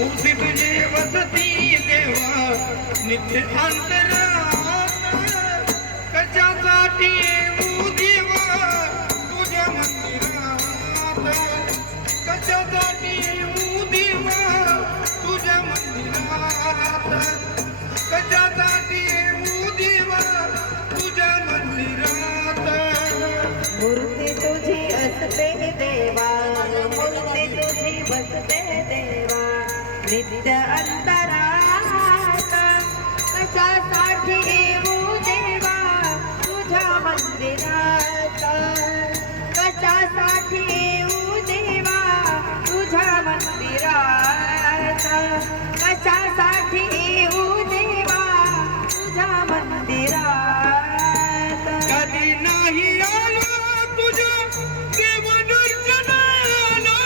मूर्ती तुझी वसती देवा नित्य अंतरात कशासाठी येऊ देवा तुझ्या मंदिरात कशासाठी येऊ देवा तुझ्या मंदिरात कशासाठी येऊ देवा तुझ्या मंदिरात मूर्ती तुझी असते देवा मूर्ती तुझी बसते देवा नित्य अंतरात कशासाठी येऊ देवा तुझ्या मंदिरात कशासाठी येऊ देवा तुझ्या मंदिरात कशासाठी येऊ देवा तुझ्या मंदिरात कधी नाही आलो तुझ्या देवदर्शनाला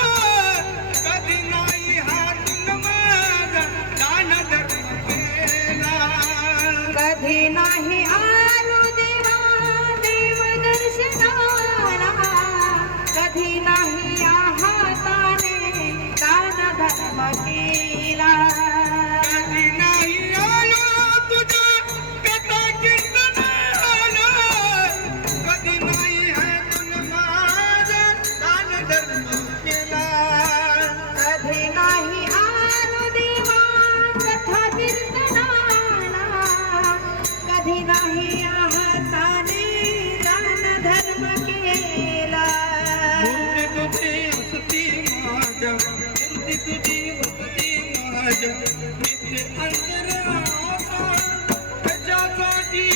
कधी नाही हातून माझा दान धर्म केला कधी नाही आलो देवा देवदर्शनाला कधी नाही हाताने दान धर्म केला कधी नाही आलो तुझ्या कथा कीर्तनाला कधी नाही हातून माझा दान धर्म केला कधी नाही आलो देवा कथा कीर्तनाला कधी नाही हाताने दान धर्म केला मूर्ती तुझी वसती माझ्या मूर्ती तुझी वसती माझ्या नित्य अंतरात कशासाठी